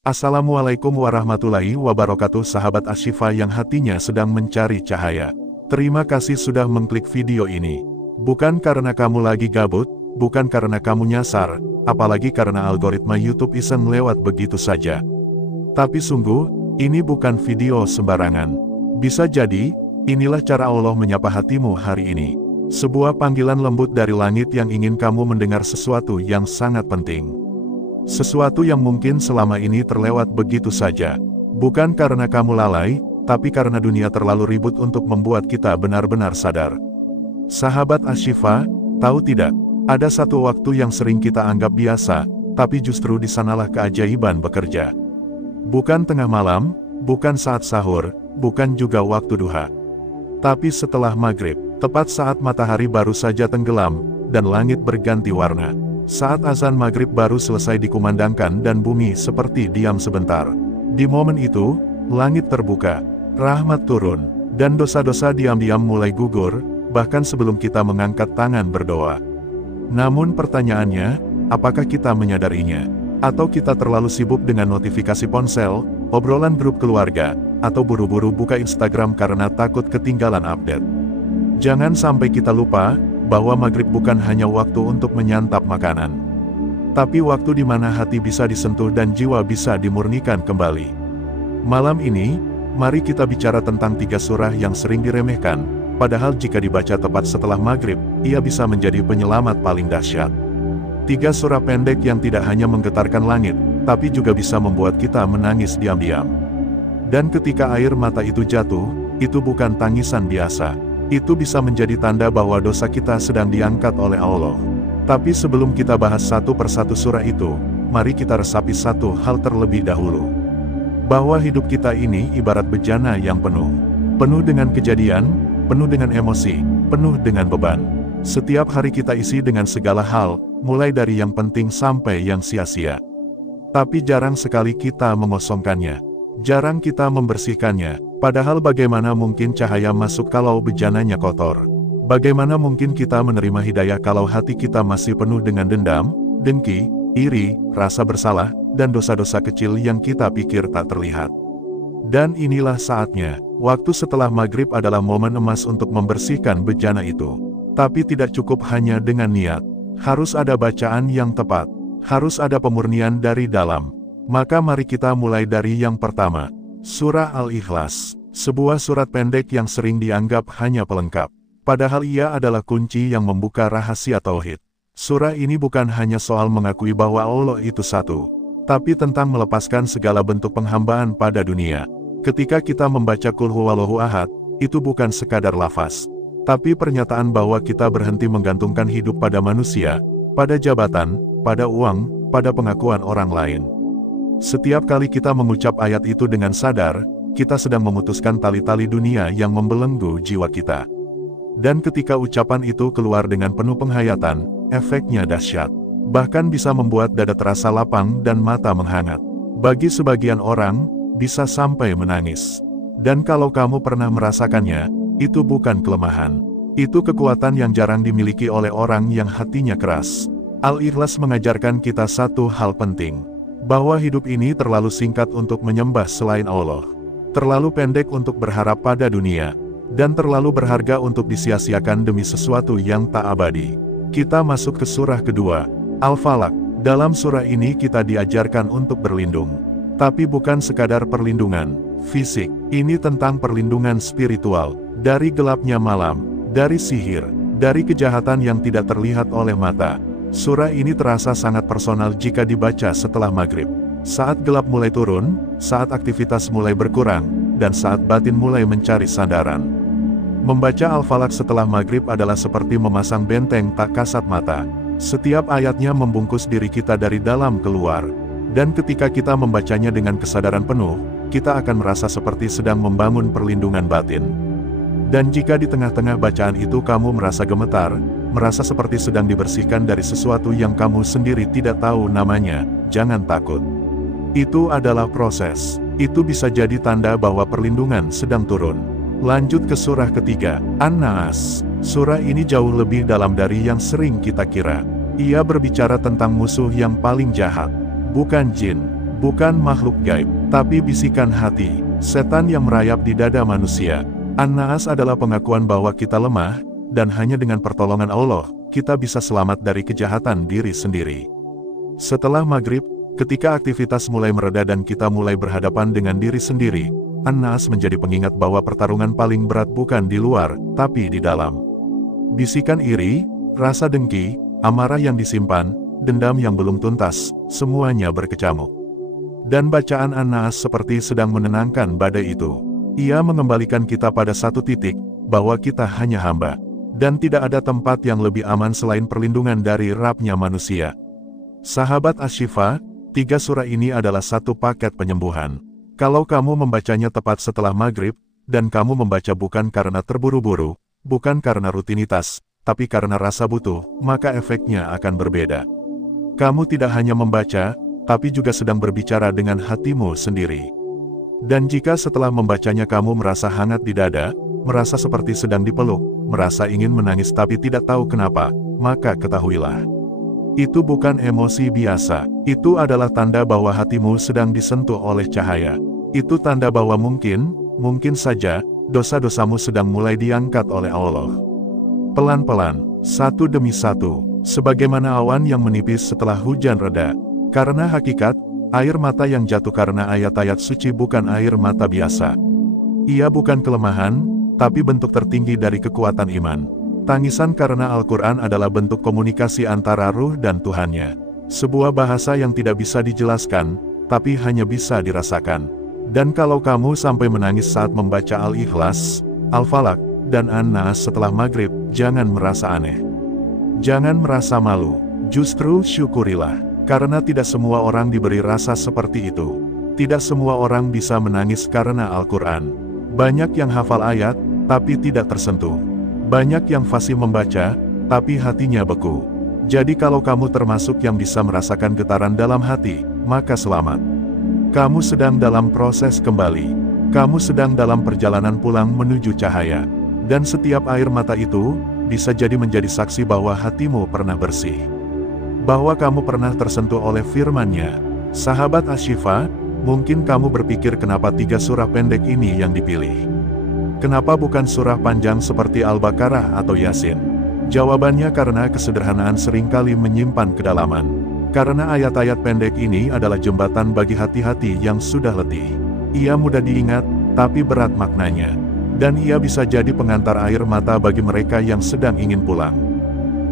Assalamualaikum warahmatullahi wabarakatuh, sahabat Asy-Syifa yang hatinya sedang mencari cahaya. Terima kasih sudah mengklik video ini. Bukan karena kamu lagi gabut, bukan karena kamu nyasar, apalagi karena algoritma YouTube iseng lewat begitu saja. Tapi sungguh, ini bukan video sembarangan. Bisa jadi, inilah cara Allah menyapa hatimu hari ini. Sebuah panggilan lembut dari langit yang ingin kamu mendengar sesuatu yang sangat penting. Sesuatu yang mungkin selama ini terlewat begitu saja. Bukan karena kamu lalai, tapi karena dunia terlalu ribut untuk membuat kita benar-benar sadar. Sahabat Asy-Syifa, tahu tidak, ada satu waktu yang sering kita anggap biasa, tapi justru di sanalah keajaiban bekerja. Bukan tengah malam, bukan saat sahur, bukan juga waktu duha. Tapi setelah maghrib, tepat saat matahari baru saja tenggelam, dan langit berganti warna. Saat azan maghrib baru selesai dikumandangkan dan bumi seperti diam sebentar. Di momen itu, langit terbuka, rahmat turun, dan dosa-dosa diam-diam mulai gugur, bahkan sebelum kita mengangkat tangan berdoa. Namun pertanyaannya, apakah kita menyadarinya? Atau kita terlalu sibuk dengan notifikasi ponsel, obrolan grup keluarga, atau buru-buru buka Instagram karena takut ketinggalan update? Jangan sampai kita lupa bahwa maghrib bukan hanya waktu untuk menyantap makanan, tapi waktu di mana hati bisa disentuh dan jiwa bisa dimurnikan kembali. Malam ini, mari kita bicara tentang 3 surah yang sering diremehkan, padahal jika dibaca tepat setelah maghrib, ia bisa menjadi penyelamat paling dahsyat. 3 surah pendek yang tidak hanya menggetarkan langit, tapi juga bisa membuat kita menangis diam-diam. Dan ketika air mata itu jatuh, itu bukan tangisan biasa. Itu bisa menjadi tanda bahwa dosa kita sedang diangkat oleh Allah. Tapi sebelum kita bahas satu persatu surah itu, mari kita resapi satu hal terlebih dahulu. Bahwa hidup kita ini ibarat bejana yang penuh. Penuh dengan kejadian, penuh dengan emosi, penuh dengan beban. Setiap hari kita isi dengan segala hal, mulai dari yang penting sampai yang sia-sia. Tapi jarang sekali kita mengosongkannya. Jarang kita membersihkannya. Padahal bagaimana mungkin cahaya masuk kalau bejananya kotor? Bagaimana mungkin kita menerima hidayah kalau hati kita masih penuh dengan dendam, dengki, iri, rasa bersalah, dan dosa-dosa kecil yang kita pikir tak terlihat? Dan inilah saatnya, waktu setelah maghrib adalah momen emas untuk membersihkan bejana itu. Tapi tidak cukup hanya dengan niat. Harus ada bacaan yang tepat. Harus ada pemurnian dari dalam. Maka mari kita mulai dari yang pertama. Surah Al-Ikhlas, sebuah surat pendek yang sering dianggap hanya pelengkap. Padahal ia adalah kunci yang membuka rahasia tauhid. Surah ini bukan hanya soal mengakui bahwa Allah itu satu, tapi tentang melepaskan segala bentuk penghambaan pada dunia. Ketika kita membaca Qul Huwallahu Ahad, itu bukan sekadar lafaz, tapi pernyataan bahwa kita berhenti menggantungkan hidup pada manusia, pada jabatan, pada uang, pada pengakuan orang lain. Setiap kali kita mengucap ayat itu dengan sadar, kita sedang memutuskan tali-tali dunia yang membelenggu jiwa kita. Dan ketika ucapan itu keluar dengan penuh penghayatan, efeknya dahsyat. Bahkan bisa membuat dada terasa lapang dan mata menghangat. Bagi sebagian orang, bisa sampai menangis. Dan kalau kamu pernah merasakannya, itu bukan kelemahan. Itu kekuatan yang jarang dimiliki oleh orang yang hatinya keras. Al-Ikhlas mengajarkan kita satu hal penting. Bahwa hidup ini terlalu singkat untuk menyembah selain Allah. Terlalu pendek untuk berharap pada dunia. Dan terlalu berharga untuk disia-siakan demi sesuatu yang tak abadi. Kita masuk ke surah kedua, Al-Falaq. Dalam surah ini kita diajarkan untuk berlindung. Tapi bukan sekadar perlindungan fisik. Ini tentang perlindungan spiritual. Dari gelapnya malam, dari sihir, dari kejahatan yang tidak terlihat oleh mata. Surah ini terasa sangat personal jika dibaca setelah maghrib. Saat gelap mulai turun, saat aktivitas mulai berkurang, dan saat batin mulai mencari sandaran. Membaca Al-Falaq setelah maghrib adalah seperti memasang benteng tak kasat mata. Setiap ayatnya membungkus diri kita dari dalam keluar. Dan ketika kita membacanya dengan kesadaran penuh, kita akan merasa seperti sedang membangun perlindungan batin. Dan jika di tengah-tengah bacaan itu kamu merasa gemetar, merasa seperti sedang dibersihkan dari sesuatu yang kamu sendiri tidak tahu namanya, jangan takut. Itu adalah proses. Itu bisa jadi tanda bahwa perlindungan sedang turun. Lanjut ke surah ketiga, An-Nas. Surah ini jauh lebih dalam dari yang sering kita kira. Ia berbicara tentang musuh yang paling jahat. Bukan jin, Bukan makhluk gaib, tapi bisikan hati, setan yang merayap di dada manusia. An-Naas adalah pengakuan bahwa kita lemah, dan hanya dengan pertolongan Allah, kita bisa selamat dari kejahatan diri sendiri. Setelah maghrib, ketika aktivitas mulai mereda dan kita mulai berhadapan dengan diri sendiri, An-Naas menjadi pengingat bahwa pertarungan paling berat bukan di luar, tapi di dalam. Bisikan iri, rasa dengki, amarah yang disimpan, dendam yang belum tuntas, semuanya berkecamuk. Dan bacaan An-Naas seperti sedang menenangkan badai itu. Ia mengembalikan kita pada satu titik, bahwa kita hanya hamba. Dan tidak ada tempat yang lebih aman selain perlindungan dari rapnya manusia. Sahabat Asy-Syifa, 3 surah ini adalah satu paket penyembuhan. Kalau kamu membacanya tepat setelah maghrib, dan kamu membaca bukan karena terburu-buru, bukan karena rutinitas, tapi karena rasa butuh, maka efeknya akan berbeda. Kamu tidak hanya membaca, tapi juga sedang berbicara dengan hatimu sendiri. Dan jika setelah membacanya kamu merasa hangat di dada, merasa seperti sedang dipeluk, merasa ingin menangis tapi tidak tahu kenapa, maka ketahuilah. Itu bukan emosi biasa, itu adalah tanda bahwa hatimu sedang disentuh oleh cahaya. Itu tanda bahwa mungkin saja, dosa-dosamu sedang mulai diangkat oleh Allah. Pelan-pelan, satu demi satu, sebagaimana awan yang menipis setelah hujan reda. Karena hakikat, air mata yang jatuh karena ayat-ayat suci bukan air mata biasa. Ia bukan kelemahan, tapi bentuk tertinggi dari kekuatan iman. Tangisan karena Al-Quran adalah bentuk komunikasi antara ruh dan Tuhannya. Sebuah bahasa yang tidak bisa dijelaskan, tapi hanya bisa dirasakan. Dan kalau kamu sampai menangis saat membaca Al-Ikhlas, Al-Falaq, dan An-Nas setelah maghrib, jangan merasa aneh. Jangan merasa malu, justru syukurilah. Karena tidak semua orang diberi rasa seperti itu. Tidak semua orang bisa menangis karena Al-Quran. Banyak yang hafal ayat, tapi tidak tersentuh. Banyak yang fasih membaca, tapi hatinya beku. Jadi kalau kamu termasuk yang bisa merasakan getaran dalam hati, maka selamat. Kamu sedang dalam proses kembali. Kamu sedang dalam perjalanan pulang menuju cahaya. Dan setiap air mata itu, bisa jadi menjadi saksi bahwa hatimu pernah bersih. Bahwa kamu pernah tersentuh oleh firman-Nya. Sahabat Asy-Syifa, mungkin kamu berpikir kenapa 3 surah pendek ini yang dipilih. Kenapa bukan surah panjang seperti Al-Baqarah atau Yasin? Jawabannya karena kesederhanaan seringkali menyimpan kedalaman. Karena ayat-ayat pendek ini adalah jembatan bagi hati-hati yang sudah letih. Ia mudah diingat, tapi berat maknanya. Dan ia bisa jadi pengantar air mata bagi mereka yang sedang ingin pulang.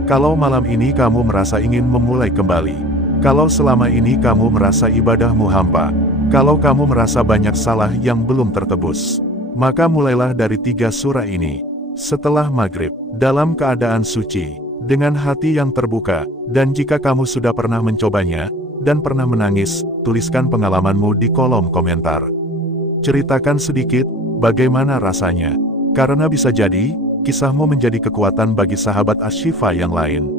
Kalau malam ini kamu merasa ingin memulai kembali. Kalau selama ini kamu merasa ibadahmu hampa. Kalau kamu merasa banyak salah yang belum tertebus. Maka mulailah dari 3 surah ini. Setelah maghrib, dalam keadaan suci, dengan hati yang terbuka, dan jika kamu sudah pernah mencobanya, dan pernah menangis, tuliskan pengalamanmu di kolom komentar. Ceritakan sedikit, bagaimana rasanya. Karena bisa jadi, kisahmu menjadi kekuatan bagi sahabat Asy-Syifa yang lain.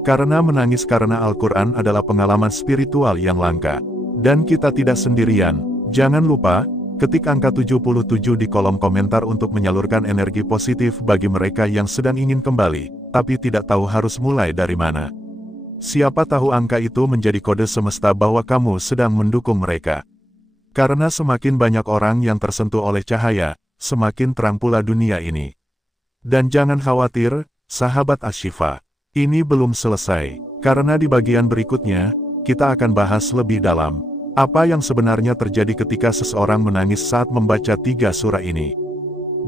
Karena menangis karena Al-Quran adalah pengalaman spiritual yang langka. Dan kita tidak sendirian. Jangan lupa, ketik angka 77 di kolom komentar untuk menyalurkan energi positif bagi mereka yang sedang ingin kembali, tapi tidak tahu harus mulai dari mana. Siapa tahu angka itu menjadi kode semesta bahwa kamu sedang mendukung mereka. Karena semakin banyak orang yang tersentuh oleh cahaya, semakin terang pula dunia ini. Dan jangan khawatir, sahabat Asy-Syifa. Ini belum selesai, karena di bagian berikutnya, kita akan bahas lebih dalam. Apa yang sebenarnya terjadi ketika seseorang menangis saat membaca 3 surah ini.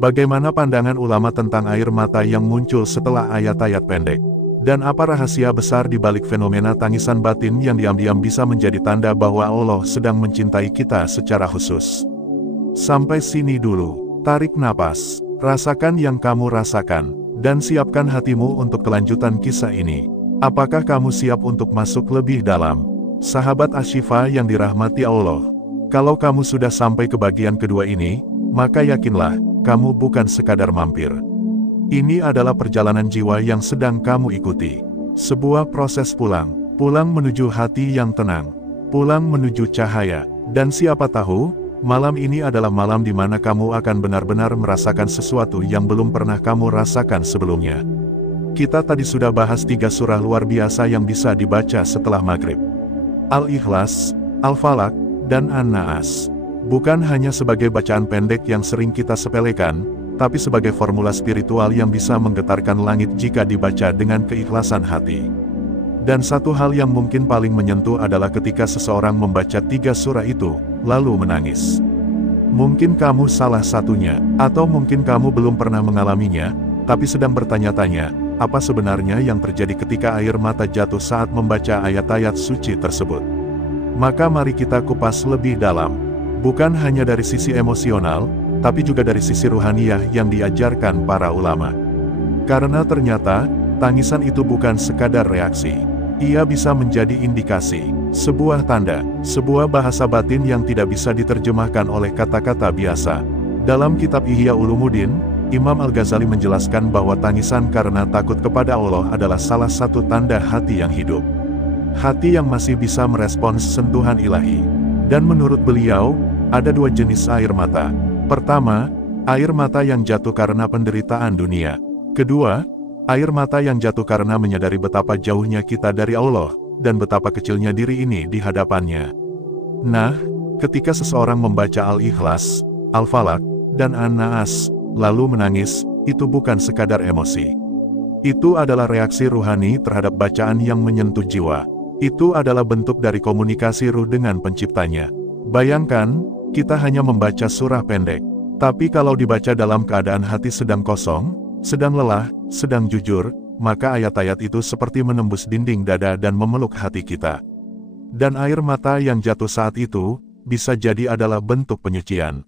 Bagaimana pandangan ulama tentang air mata yang muncul setelah ayat-ayat pendek. Dan apa rahasia besar di balik fenomena tangisan batin yang diam-diam bisa menjadi tanda bahwa Allah sedang mencintai kita secara khusus. Sampai sini dulu, tarik napas. Rasakan yang kamu rasakan, dan siapkan hatimu untuk kelanjutan kisah ini. Apakah kamu siap untuk masuk lebih dalam? Sahabat Asy-Syifa yang dirahmati Allah. Kalau kamu sudah sampai ke bagian kedua ini, maka yakinlah, kamu bukan sekadar mampir. Ini adalah perjalanan jiwa yang sedang kamu ikuti. Sebuah proses pulang menuju hati yang tenang, pulang menuju cahaya, dan siapa tahu, malam ini adalah malam di mana kamu akan benar-benar merasakan sesuatu yang belum pernah kamu rasakan sebelumnya. Kita tadi sudah bahas 3 surah luar biasa yang bisa dibaca setelah maghrib. Al-Ikhlas, Al-Falaq, dan An-Naas. Bukan hanya sebagai bacaan pendek yang sering kita sepelekan, tapi sebagai formula spiritual yang bisa menggetarkan langit jika dibaca dengan keikhlasan hati. Dan satu hal yang mungkin paling menyentuh adalah ketika seseorang membaca 3 surah itu, lalu menangis. Mungkin kamu salah satunya, atau mungkin kamu belum pernah mengalaminya, tapi sedang bertanya-tanya, apa sebenarnya yang terjadi ketika air mata jatuh saat membaca ayat-ayat suci tersebut. Maka mari kita kupas lebih dalam. Bukan hanya dari sisi emosional, tapi juga dari sisi ruhaniyah yang diajarkan para ulama. Karena ternyata, tangisan itu bukan sekadar reaksi. Ia bisa menjadi indikasi, sebuah tanda, sebuah bahasa batin yang tidak bisa diterjemahkan oleh kata-kata biasa. Dalam kitab Ihya Ulumuddin, Imam Al-Ghazali menjelaskan bahwa tangisan karena takut kepada Allah adalah salah satu tanda hati yang hidup. Hati yang masih bisa merespons sentuhan ilahi. Dan menurut beliau, ada 2 jenis air mata. Pertama, air mata yang jatuh karena penderitaan dunia. Kedua, air mata yang jatuh karena menyadari betapa jauhnya kita dari Allah, dan betapa kecilnya diri ini di hadapannya. Nah, ketika seseorang membaca Al-Ikhlas, Al-Falaq, dan An-Naas, lalu menangis, itu bukan sekadar emosi. Itu adalah reaksi ruhani terhadap bacaan yang menyentuh jiwa. Itu adalah bentuk dari komunikasi ruh dengan penciptanya. Bayangkan, kita hanya membaca surah pendek. Tapi kalau dibaca dalam keadaan hati sedang kosong, sedang lelah, sedang jujur, maka ayat-ayat itu seperti menembus dinding dada dan memeluk hati kita. Dan air mata yang jatuh saat itu, bisa jadi adalah bentuk penyucian.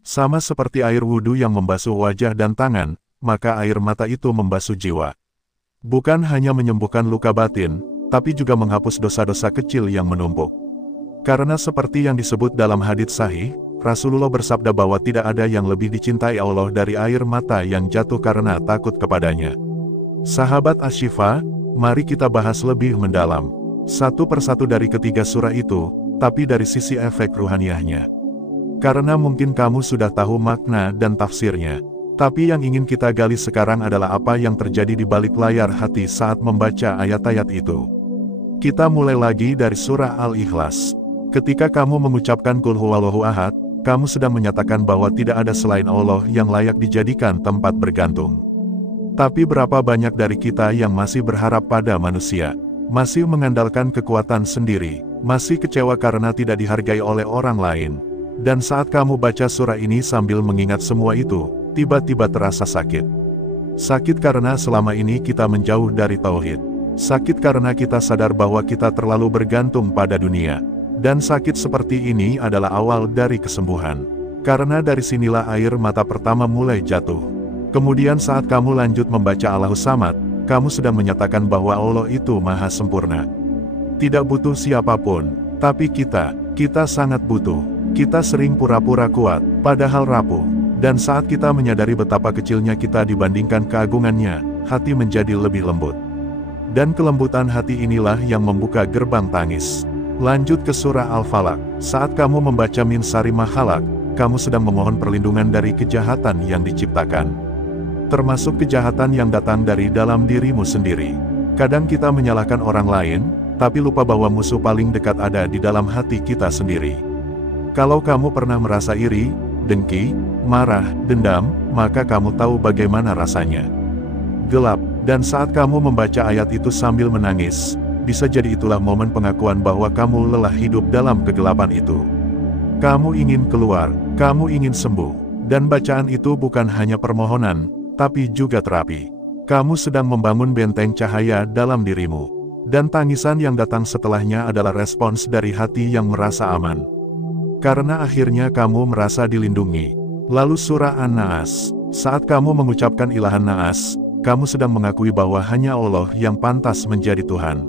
Sama seperti air wudhu yang membasuh wajah dan tangan, maka air mata itu membasuh jiwa. Bukan hanya menyembuhkan luka batin, tapi juga menghapus dosa-dosa kecil yang menumpuk. Karena seperti yang disebut dalam hadits sahih, Rasulullah bersabda bahwa tidak ada yang lebih dicintai Allah dari air mata yang jatuh karena takut kepadanya. Sahabat Asy-Syifa, mari kita bahas lebih mendalam, satu persatu dari ketiga surah itu, tapi dari sisi efek ruhaniyahnya. Karena mungkin kamu sudah tahu makna dan tafsirnya, tapi yang ingin kita gali sekarang adalah apa yang terjadi di balik layar hati saat membaca ayat-ayat itu. Kita mulai lagi dari surah Al-Ikhlas. Ketika kamu mengucapkan Qul Huwallahu Ahad, kamu sedang menyatakan bahwa tidak ada selain Allah yang layak dijadikan tempat bergantung. Tapi berapa banyak dari kita yang masih berharap pada manusia, masih mengandalkan kekuatan sendiri, masih kecewa karena tidak dihargai oleh orang lain. Dan saat kamu baca surah ini sambil mengingat semua itu, tiba-tiba terasa sakit. Sakit karena selama ini kita menjauh dari tauhid. Sakit karena kita sadar bahwa kita terlalu bergantung pada dunia. Dan sakit seperti ini adalah awal dari kesembuhan. Karena dari sinilah air mata pertama mulai jatuh. Kemudian saat kamu lanjut membaca Allahus Samad, kamu sedang menyatakan bahwa Allah itu maha sempurna. Tidak butuh siapapun, tapi kita sangat butuh. Kita sering pura-pura kuat, padahal rapuh. Dan saat kita menyadari betapa kecilnya kita dibandingkan keagungannya, hati menjadi lebih lembut. Dan kelembutan hati inilah yang membuka gerbang tangis. Lanjut ke surah Al-Falaq. Saat kamu membaca Min Syarri Ma Khalaq, kamu sedang memohon perlindungan dari kejahatan yang diciptakan. Termasuk kejahatan yang datang dari dalam dirimu sendiri. Kadang kita menyalahkan orang lain, tapi lupa bahwa musuh paling dekat ada di dalam hati kita sendiri. Kalau kamu pernah merasa iri, dengki, marah, dendam, maka kamu tahu bagaimana rasanya. Gelap, dan saat kamu membaca ayat itu sambil menangis, bisa jadi itulah momen pengakuan bahwa kamu lelah hidup dalam kegelapan itu. Kamu ingin keluar, kamu ingin sembuh, dan bacaan itu bukan hanya permohonan, tapi juga terapi. Kamu sedang membangun benteng cahaya dalam dirimu, dan tangisan yang datang setelahnya adalah respons dari hati yang merasa aman. Karena akhirnya kamu merasa dilindungi. Lalu surah An-Naas, saat kamu mengucapkan ilahan Naas, kamu sedang mengakui bahwa hanya Allah yang pantas menjadi Tuhan.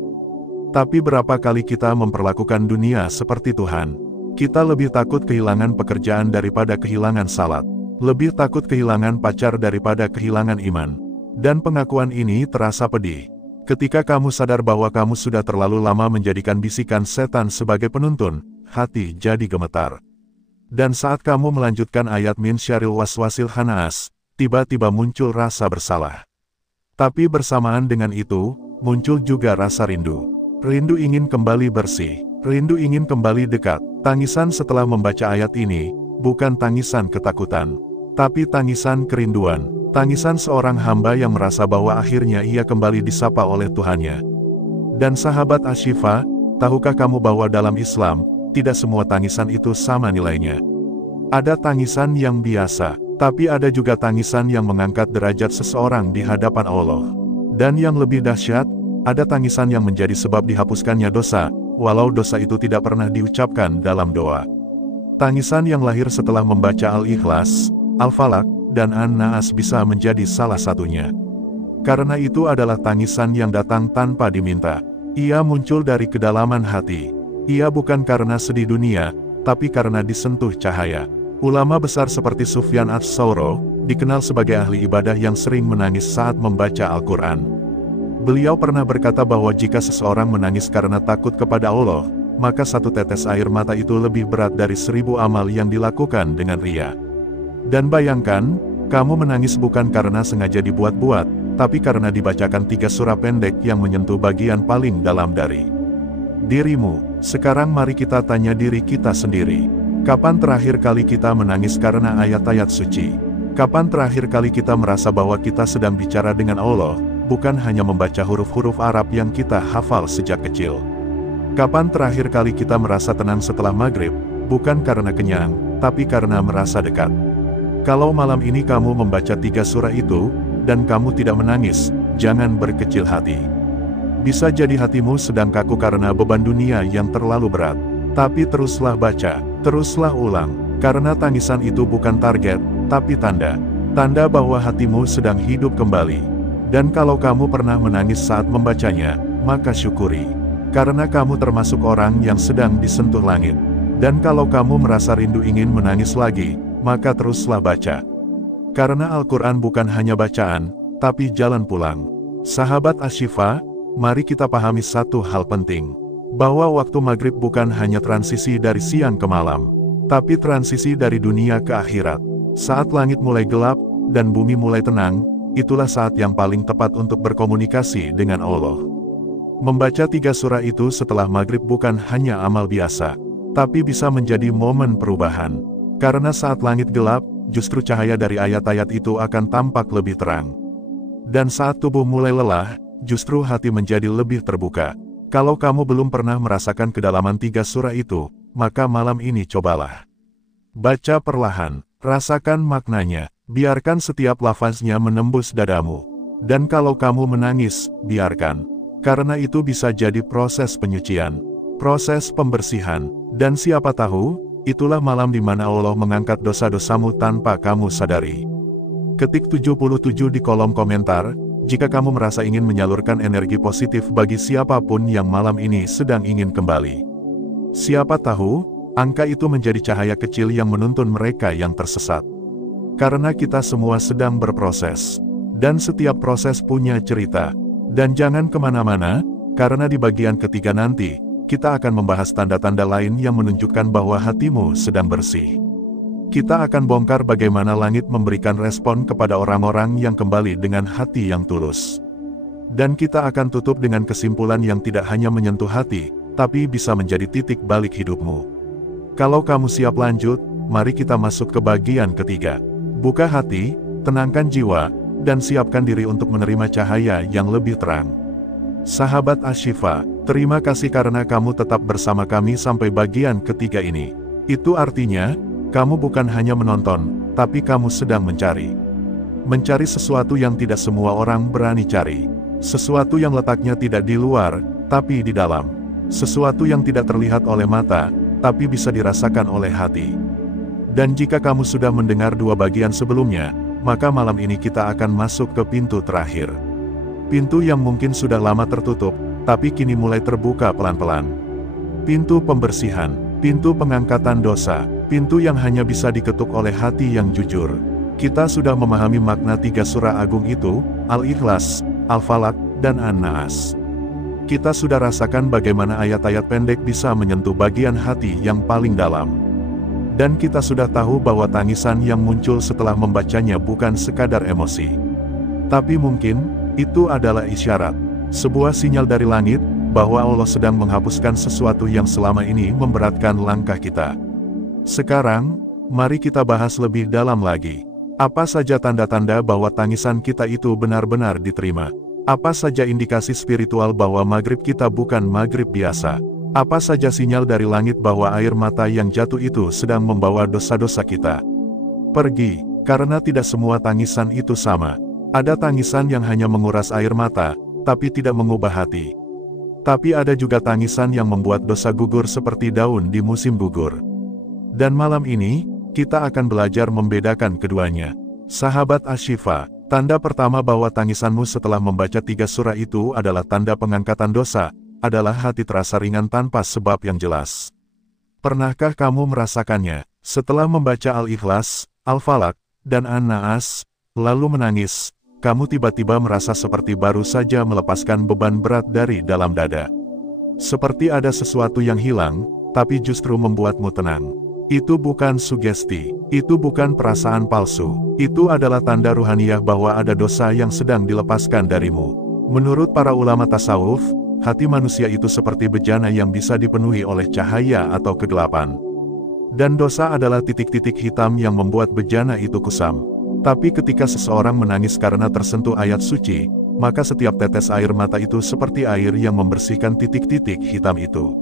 Tapi berapa kali kita memperlakukan dunia seperti Tuhan? Kita lebih takut kehilangan pekerjaan daripada kehilangan salat. Lebih takut kehilangan pacar daripada kehilangan iman. Dan pengakuan ini terasa pedih. Ketika kamu sadar bahwa kamu sudah terlalu lama menjadikan bisikan setan sebagai penuntun, hati jadi gemetar. Dan saat kamu melanjutkan ayat Min Syarril Waswasil Khannas, tiba-tiba muncul rasa bersalah. Tapi bersamaan dengan itu, muncul juga rasa rindu. Rindu ingin kembali bersih, Rindu ingin kembali dekat. Tangisan setelah membaca ayat ini, bukan tangisan ketakutan, tapi tangisan kerinduan. Tangisan seorang hamba yang merasa bahwa akhirnya ia kembali disapa oleh Tuhannya. Dan sahabat Ashifa, tahukah kamu bahwa dalam Islam, tidak semua tangisan itu sama nilainya. Ada tangisan yang biasa, tapi ada juga tangisan yang mengangkat derajat seseorang di hadapan Allah. Dan yang lebih dahsyat, ada tangisan yang menjadi sebab dihapuskannya dosa, walau dosa itu tidak pernah diucapkan dalam doa. Tangisan yang lahir setelah membaca Al-Ikhlas, Al-Falaq, dan An-Naas bisa menjadi salah satunya. Karena itu adalah tangisan yang datang tanpa diminta. Ia muncul dari kedalaman hati. Ia bukan karena sedih dunia, tapi karena disentuh cahaya. Ulama besar seperti Sufyan ats-Tsauri, dikenal sebagai ahli ibadah yang sering menangis saat membaca Al-Quran. Beliau pernah berkata bahwa jika seseorang menangis karena takut kepada Allah, maka satu tetes air mata itu lebih berat dari 1000 amal yang dilakukan dengan ria. Dan bayangkan, kamu menangis bukan karena sengaja dibuat-buat, tapi karena dibacakan 3 surah pendek yang menyentuh bagian paling dalam dari dirimu. Sekarang mari kita tanya diri kita sendiri. Kapan terakhir kali kita menangis karena ayat-ayat suci? Kapan terakhir kali kita merasa bahwa kita sedang bicara dengan Allah, bukan hanya membaca huruf-huruf Arab yang kita hafal sejak kecil? Kapan terakhir kali kita merasa tenang setelah maghrib, bukan karena kenyang, tapi karena merasa dekat? Kalau malam ini kamu membaca 3 surah itu, dan kamu tidak menangis, jangan berkecil hati. Bisa jadi hatimu sedang kaku karena beban dunia yang terlalu berat. Tapi teruslah baca, teruslah ulang, karena tangisan itu bukan target, tapi tanda. Tanda bahwa hatimu sedang hidup kembali. Dan kalau kamu pernah menangis saat membacanya, maka syukuri. Karena kamu termasuk orang yang sedang disentuh langit. Dan kalau kamu merasa rindu ingin menangis lagi, maka teruslah baca. Karena Al-Quran bukan hanya bacaan, tapi jalan pulang. Sahabat Ashifa, mari kita pahami satu hal penting. Bahwa waktu maghrib bukan hanya transisi dari siang ke malam, tapi transisi dari dunia ke akhirat. Saat langit mulai gelap, dan bumi mulai tenang, itulah saat yang paling tepat untuk berkomunikasi dengan Allah. Membaca 3 surah itu setelah maghrib bukan hanya amal biasa, tapi bisa menjadi momen perubahan. Karena saat langit gelap, justru cahaya dari ayat-ayat itu akan tampak lebih terang. Dan saat tubuh mulai lelah, justru hati menjadi lebih terbuka. Kalau kamu belum pernah merasakan kedalaman 3 surah itu, maka malam ini cobalah. Baca perlahan, rasakan maknanya. Biarkan setiap lafaznya menembus dadamu. Dan kalau kamu menangis, biarkan. Karena itu bisa jadi proses penyucian, proses pembersihan, dan siapa tahu, itulah malam di mana Allah mengangkat dosa-dosamu tanpa kamu sadari. Ketik 77 di kolom komentar, jika kamu merasa ingin menyalurkan energi positif bagi siapapun yang malam ini sedang ingin kembali. Siapa tahu, angka itu menjadi cahaya kecil yang menuntun mereka yang tersesat. Karena kita semua sedang berproses. Dan setiap proses punya cerita. Dan jangan kemana-mana, karena di bagian ketiga nanti, kita akan membahas tanda-tanda lain yang menunjukkan bahwa hatimu sedang bersih. Kita akan bongkar bagaimana langit memberikan respon kepada orang-orang yang kembali dengan hati yang tulus. Dan kita akan tutup dengan kesimpulan yang tidak hanya menyentuh hati, tapi bisa menjadi titik balik hidupmu. Kalau kamu siap lanjut, mari kita masuk ke bagian ketiga. Buka hati, tenangkan jiwa, dan siapkan diri untuk menerima cahaya yang lebih terang. Sahabat Ashifa, terima kasih karena kamu tetap bersama kami sampai bagian ketiga ini. Itu artinya, kamu bukan hanya menonton, tapi kamu sedang mencari. Mencari sesuatu yang tidak semua orang berani cari. Sesuatu yang letaknya tidak di luar, tapi di dalam. Sesuatu yang tidak terlihat oleh mata, tapi bisa dirasakan oleh hati. Dan jika kamu sudah mendengar 2 bagian sebelumnya, maka malam ini kita akan masuk ke pintu terakhir. Pintu yang mungkin sudah lama tertutup, tapi kini mulai terbuka pelan-pelan. Pintu pembersihan, pintu pengangkatan dosa, pintu yang hanya bisa diketuk oleh hati yang jujur. Kita sudah memahami makna 3 surah agung itu, Al-Ikhlas, Al-Falaq, dan An-Naas. Kita sudah rasakan bagaimana ayat-ayat pendek bisa menyentuh bagian hati yang paling dalam. Dan kita sudah tahu bahwa tangisan yang muncul setelah membacanya bukan sekadar emosi. Tapi mungkin, itu adalah isyarat. Sebuah sinyal dari langit, bahwa Allah sedang menghapuskan sesuatu yang selama ini memberatkan langkah kita. Sekarang, mari kita bahas lebih dalam lagi. Apa saja tanda-tanda bahwa tangisan kita itu benar-benar diterima? Apa saja indikasi spiritual bahwa maghrib kita bukan maghrib biasa? Apa saja sinyal dari langit bahwa air mata yang jatuh itu sedang membawa dosa-dosa kita pergi? Karena tidak semua tangisan itu sama. Ada tangisan yang hanya menguras air mata, tapi tidak mengubah hati. Tapi ada juga tangisan yang membuat dosa gugur seperti daun di musim gugur. Dan malam ini, kita akan belajar membedakan keduanya. Sahabat Asy-Syifa, tanda pertama bahwa tangisanmu setelah membaca 3 surah itu adalah tanda pengangkatan dosa, adalah hati terasa ringan tanpa sebab yang jelas. Pernahkah kamu merasakannya? Setelah membaca Al-Ikhlas, Al-Falaq, dan An-Naas, lalu menangis, kamu tiba-tiba merasa seperti baru saja melepaskan beban berat dari dalam dada. Seperti ada sesuatu yang hilang, tapi justru membuatmu tenang. Itu bukan sugesti, itu bukan perasaan palsu, itu adalah tanda ruhaniyah bahwa ada dosa yang sedang dilepaskan darimu. Menurut para ulama tasawuf, hati manusia itu seperti bejana yang bisa dipenuhi oleh cahaya atau kegelapan. Dan dosa adalah titik-titik hitam yang membuat bejana itu kusam. Tapi ketika seseorang menangis karena tersentuh ayat suci, maka setiap tetes air mata itu seperti air yang membersihkan titik-titik hitam itu.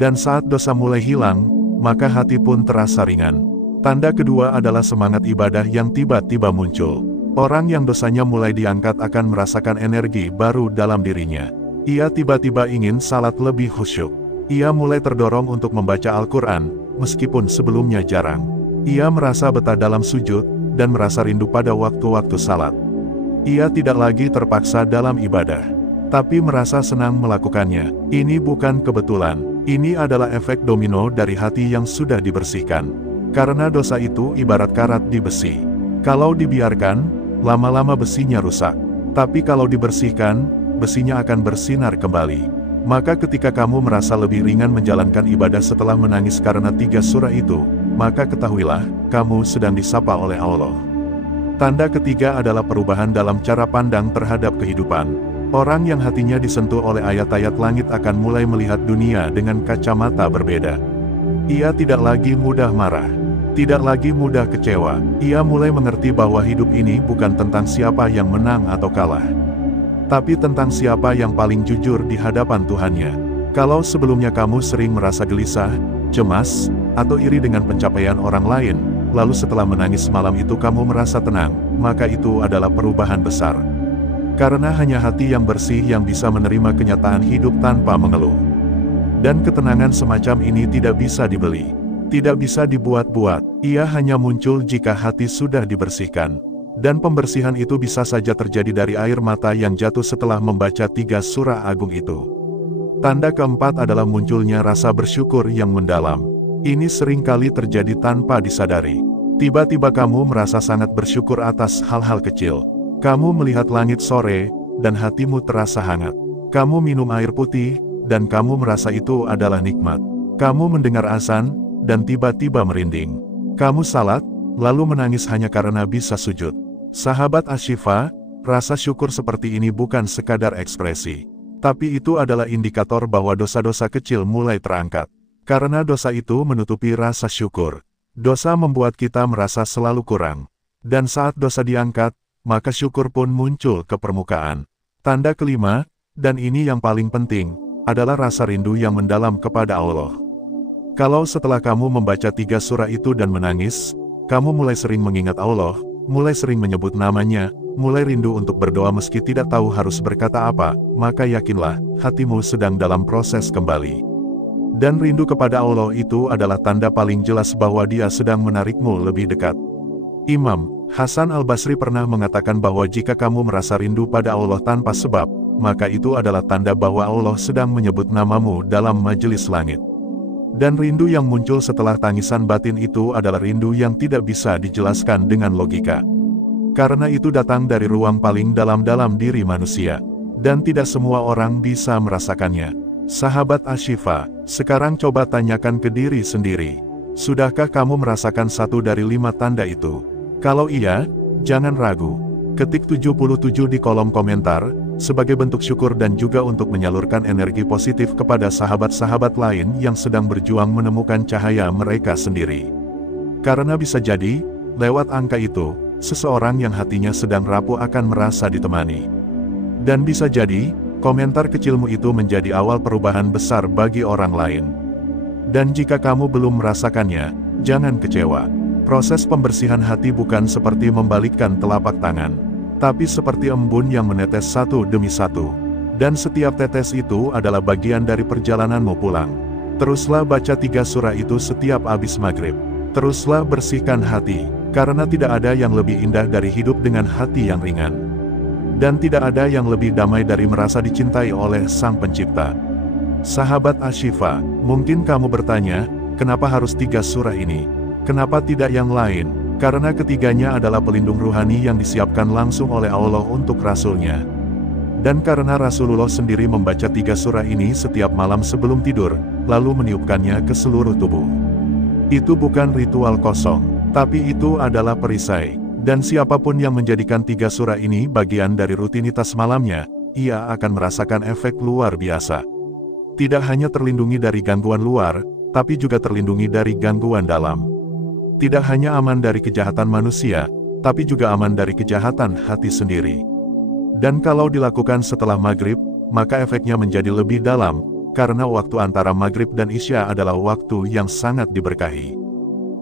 Dan saat dosa mulai hilang, maka hati pun terasa ringan. Tanda kedua adalah semangat ibadah yang tiba-tiba muncul. Orang yang dosanya mulai diangkat akan merasakan energi baru dalam dirinya. Ia tiba-tiba ingin salat lebih khusyuk. Ia mulai terdorong untuk membaca Al-Quran, meskipun sebelumnya jarang. Ia merasa betah dalam sujud, dan merasa rindu pada waktu-waktu salat. Ia tidak lagi terpaksa dalam ibadah, tapi merasa senang melakukannya. Ini bukan kebetulan. Ini adalah efek domino dari hati yang sudah dibersihkan. Karena dosa itu ibarat karat di besi. Kalau dibiarkan, lama-lama besinya rusak. Tapi kalau dibersihkan, besinya akan bersinar kembali. Maka ketika kamu merasa lebih ringan menjalankan ibadah setelah menangis karena 3 surah itu, maka ketahuilah, kamu sedang disapa oleh Allah. Tanda ketiga adalah perubahan dalam cara pandang terhadap kehidupan. Orang yang hatinya disentuh oleh ayat-ayat langit akan mulai melihat dunia dengan kacamata berbeda. Ia tidak lagi mudah marah, tidak lagi mudah kecewa. Ia mulai mengerti bahwa hidup ini bukan tentang siapa yang menang atau kalah, tapi tentang siapa yang paling jujur di hadapan Tuhannya. Kalau sebelumnya kamu sering merasa gelisah, cemas, atau iri dengan pencapaian orang lain, lalu setelah menangis malam itu kamu merasa tenang, maka itu adalah perubahan besar. Karena hanya hati yang bersih yang bisa menerima kenyataan hidup tanpa mengeluh. Dan ketenangan semacam ini tidak bisa dibeli, tidak bisa dibuat-buat. Ia hanya muncul jika hati sudah dibersihkan. Dan pembersihan itu bisa saja terjadi dari air mata yang jatuh setelah membaca 3 surah agung itu. Tanda keempat adalah munculnya rasa bersyukur yang mendalam. Ini seringkali terjadi tanpa disadari. Tiba-tiba kamu merasa sangat bersyukur atas hal-hal kecil. Kamu melihat langit sore, dan hatimu terasa hangat. Kamu minum air putih, dan kamu merasa itu adalah nikmat. Kamu mendengar azan, dan tiba-tiba merinding. Kamu salat, lalu menangis hanya karena bisa sujud. Sahabat Asy-Syifa, rasa syukur seperti ini bukan sekadar ekspresi. Tapi itu adalah indikator bahwa dosa-dosa kecil mulai terangkat. Karena dosa itu menutupi rasa syukur. Dosa membuat kita merasa selalu kurang. Dan saat dosa diangkat, maka syukur pun muncul ke permukaan. Tanda kelima, dan ini yang paling penting, adalah rasa rindu yang mendalam kepada Allah. Kalau setelah kamu membaca 3 surah itu dan menangis, kamu mulai sering mengingat Allah, mulai sering menyebut namanya, mulai rindu untuk berdoa meski tidak tahu harus berkata apa, maka yakinlah, hatimu sedang dalam proses kembali. Dan rindu kepada Allah itu adalah tanda paling jelas bahwa Dia sedang menarikmu lebih dekat. Imam Hasan Al-Basri pernah mengatakan bahwa jika kamu merasa rindu pada Allah tanpa sebab, maka itu adalah tanda bahwa Allah sedang menyebut namamu dalam majelis langit. Dan rindu yang muncul setelah tangisan batin itu adalah rindu yang tidak bisa dijelaskan dengan logika. Karena itu datang dari ruang paling dalam-dalam diri manusia. Dan tidak semua orang bisa merasakannya. Sahabat Asy-Syifa, sekarang coba tanyakan ke diri sendiri. Sudahkah kamu merasakan 1 dari 5 tanda itu? Kalau iya, jangan ragu. Ketik 77 di kolom komentar, sebagai bentuk syukur dan juga untuk menyalurkan energi positif kepada sahabat-sahabat lain yang sedang berjuang menemukan cahaya mereka sendiri. Karena bisa jadi, lewat angka itu, seseorang yang hatinya sedang rapuh akan merasa ditemani. Dan bisa jadi, komentar kecilmu itu menjadi awal perubahan besar bagi orang lain. Dan jika kamu belum merasakannya, jangan kecewa. Proses pembersihan hati bukan seperti membalikkan telapak tangan, tapi seperti embun yang menetes satu demi satu. Dan setiap tetes itu adalah bagian dari perjalananmu pulang. Teruslah baca 3 surah itu setiap habis maghrib. Teruslah bersihkan hati, karena tidak ada yang lebih indah dari hidup dengan hati yang ringan. Dan tidak ada yang lebih damai dari merasa dicintai oleh Sang Pencipta. Sahabat Ashifa, mungkin kamu bertanya, kenapa harus 3 surah ini? Kenapa tidak yang lain? Karena ketiganya adalah pelindung ruhani yang disiapkan langsung oleh Allah untuk Rasul-Nya. Dan karena Rasulullah sendiri membaca 3 surah ini setiap malam sebelum tidur, lalu meniupkannya ke seluruh tubuh. Itu bukan ritual kosong, tapi itu adalah perisai. Dan siapapun yang menjadikan 3 surah ini bagian dari rutinitas malamnya, ia akan merasakan efek luar biasa. Tidak hanya terlindungi dari gangguan luar, tapi juga terlindungi dari gangguan dalam. Tidak hanya aman dari kejahatan manusia, tapi juga aman dari kejahatan hati sendiri. Dan kalau dilakukan setelah maghrib, maka efeknya menjadi lebih dalam, karena waktu antara maghrib dan isya adalah waktu yang sangat diberkahi.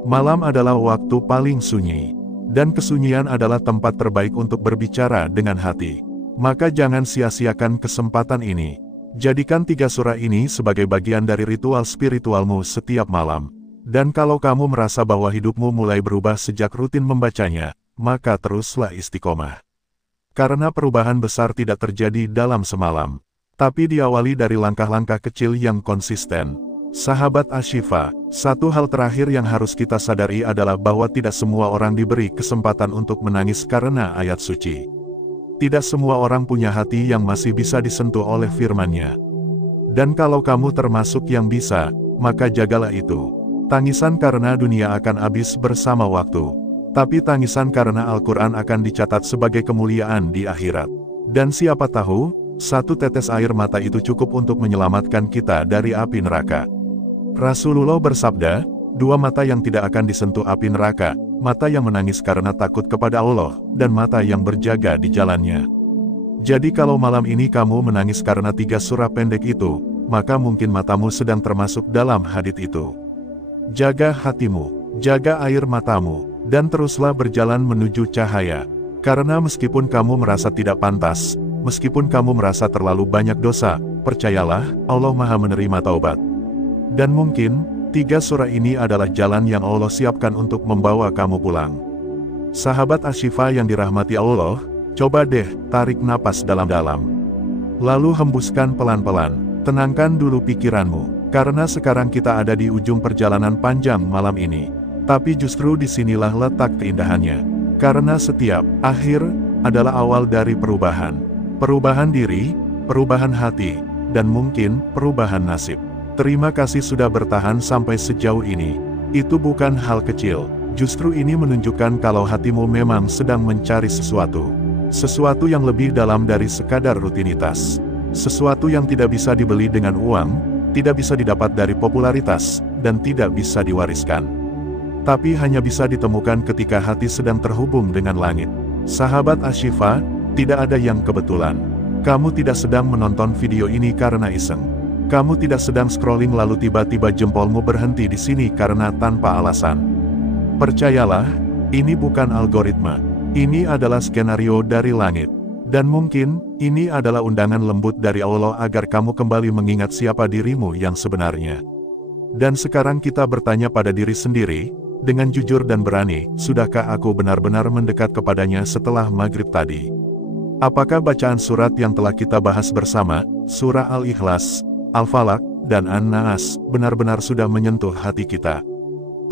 Malam adalah waktu paling sunyi, dan kesunyian adalah tempat terbaik untuk berbicara dengan hati. Maka jangan sia-siakan kesempatan ini. Jadikan 3 surah ini sebagai bagian dari ritual spiritualmu setiap malam. Dan kalau kamu merasa bahwa hidupmu mulai berubah sejak rutin membacanya, maka teruslah istiqomah. Karena perubahan besar tidak terjadi dalam semalam, tapi diawali dari langkah-langkah kecil yang konsisten. Sahabat Ashifa, satu hal terakhir yang harus kita sadari adalah bahwa tidak semua orang diberi kesempatan untuk menangis karena ayat suci. Tidak semua orang punya hati yang masih bisa disentuh oleh firman-Nya. Dan kalau kamu termasuk yang bisa, maka jagalah itu. Tangisan karena dunia akan habis bersama waktu. Tapi tangisan karena Al-Quran akan dicatat sebagai kemuliaan di akhirat. Dan siapa tahu, 1 tetes air mata itu cukup untuk menyelamatkan kita dari api neraka. Rasulullah bersabda, 2 mata yang tidak akan disentuh api neraka, mata yang menangis karena takut kepada Allah, dan mata yang berjaga di jalannya. Jadi kalau malam ini kamu menangis karena 3 surah pendek itu, maka mungkin matamu sedang termasuk dalam hadits itu. Jaga hatimu, jaga air matamu, dan teruslah berjalan menuju cahaya. Karena meskipun kamu merasa tidak pantas, meskipun kamu merasa terlalu banyak dosa, percayalah, Allah Maha menerima taubat. Dan mungkin, 3 surah ini adalah jalan yang Allah siapkan untuk membawa kamu pulang. Sahabat Ashifa yang dirahmati Allah, coba deh tarik napas dalam-dalam. Lalu hembuskan pelan-pelan, tenangkan dulu pikiranmu. Karena sekarang kita ada di ujung perjalanan panjang malam ini. Tapi justru disinilah letak keindahannya. Karena setiap akhir adalah awal dari perubahan. Perubahan diri, perubahan hati, dan mungkin perubahan nasib. Terima kasih sudah bertahan sampai sejauh ini. Itu bukan hal kecil. Justru ini menunjukkan kalau hatimu memang sedang mencari sesuatu. Sesuatu yang lebih dalam dari sekadar rutinitas. Sesuatu yang tidak bisa dibeli dengan uang, tidak bisa didapat dari popularitas, dan tidak bisa diwariskan. Tapi hanya bisa ditemukan ketika hati sedang terhubung dengan langit. Sahabat Ashifa, tidak ada yang kebetulan. Kamu tidak sedang menonton video ini karena iseng. Kamu tidak sedang scrolling lalu tiba-tiba jempolmu berhenti di sini karena tanpa alasan. Percayalah, ini bukan algoritma. Ini adalah skenario dari langit. Dan mungkin, ini adalah undangan lembut dari Allah agar kamu kembali mengingat siapa dirimu yang sebenarnya. Dan sekarang kita bertanya pada diri sendiri, dengan jujur dan berani, sudahkah aku benar-benar mendekat kepadanya setelah maghrib tadi? Apakah bacaan surat yang telah kita bahas bersama, surah Al-Ikhlas, Al-Falaq, dan An-Nas, benar-benar sudah menyentuh hati kita?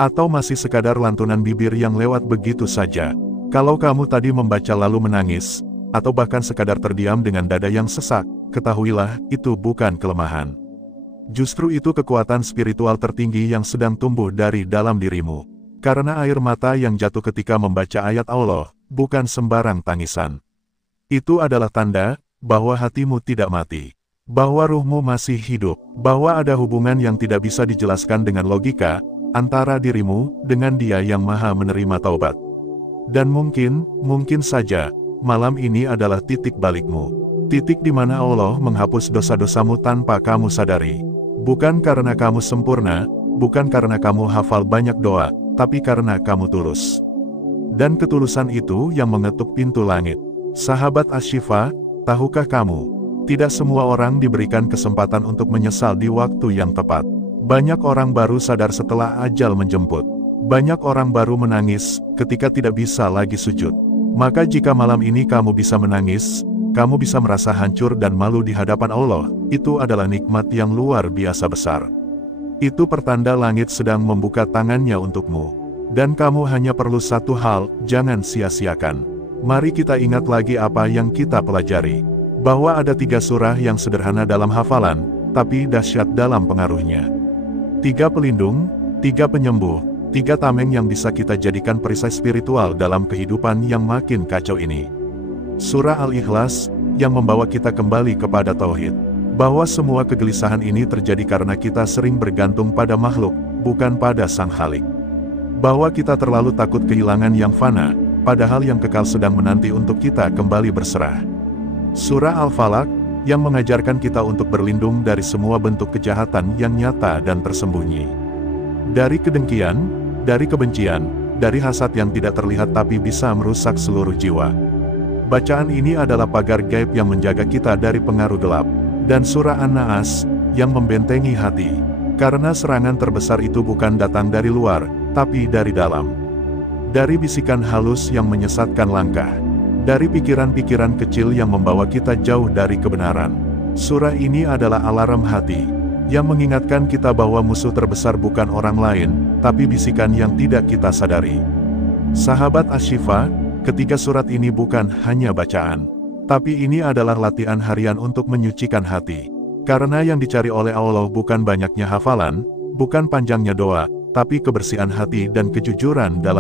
Atau masih sekadar lantunan bibir yang lewat begitu saja? Kalau kamu tadi membaca lalu menangis, atau bahkan sekadar terdiam dengan dada yang sesak, ketahuilah, itu bukan kelemahan. Justru itu kekuatan spiritual tertinggi yang sedang tumbuh dari dalam dirimu. Karena air mata yang jatuh ketika membaca ayat Allah, bukan sembarang tangisan. Itu adalah tanda bahwa hatimu tidak mati, bahwa ruhmu masih hidup, bahwa ada hubungan yang tidak bisa dijelaskan dengan logika, antara dirimu dengan Dia yang Maha menerima taubat. Dan mungkin saja, malam ini adalah titik balikmu. Titik di mana Allah menghapus dosa-dosamu tanpa kamu sadari. Bukan karena kamu sempurna, bukan karena kamu hafal banyak doa, tapi karena kamu tulus. Dan ketulusan itu yang mengetuk pintu langit. Sahabat Asy-Syifa, tahukah kamu, tidak semua orang diberikan kesempatan untuk menyesal di waktu yang tepat. Banyak orang baru sadar setelah ajal menjemput. Banyak orang baru menangis ketika tidak bisa lagi sujud. Maka jika malam ini kamu bisa menangis, kamu bisa merasa hancur dan malu di hadapan Allah, itu adalah nikmat yang luar biasa besar. Itu pertanda langit sedang membuka tangannya untukmu. Dan kamu hanya perlu satu hal, jangan sia-siakan. Mari kita ingat lagi apa yang kita pelajari. Bahwa ada 3 surah yang sederhana dalam hafalan, tapi dahsyat dalam pengaruhnya. 3 pelindung, 3 penyembuh, 3 tameng yang bisa kita jadikan perisai spiritual dalam kehidupan yang makin kacau ini. Surah Al-Ikhlas, yang membawa kita kembali kepada Tauhid. Bahwa semua kegelisahan ini terjadi karena kita sering bergantung pada makhluk, bukan pada Sang Khalik. Bahwa kita terlalu takut kehilangan yang fana, padahal yang kekal sedang menanti untuk kita kembali berserah. Surah Al-Falaq, yang mengajarkan kita untuk berlindung dari semua bentuk kejahatan yang nyata dan tersembunyi. Dari kedengkian, dari kebencian, dari hasad yang tidak terlihat tapi bisa merusak seluruh jiwa. Bacaan ini adalah pagar gaib yang menjaga kita dari pengaruh gelap. Dan surah An-Naas, yang membentengi hati. Karena serangan terbesar itu bukan datang dari luar, tapi dari dalam. Dari bisikan halus yang menyesatkan langkah. Dari pikiran-pikiran kecil yang membawa kita jauh dari kebenaran. Surah ini adalah alarm hati, yang mengingatkan kita bahwa musuh terbesar bukan orang lain, tapi bisikan yang tidak kita sadari. Sahabat Asy-Syifa, ketiga surat ini bukan hanya bacaan, tapi ini adalah latihan harian untuk menyucikan hati. Karena yang dicari oleh Allah bukan banyaknya hafalan, bukan panjangnya doa, tapi kebersihan hati dan kejujuran dalam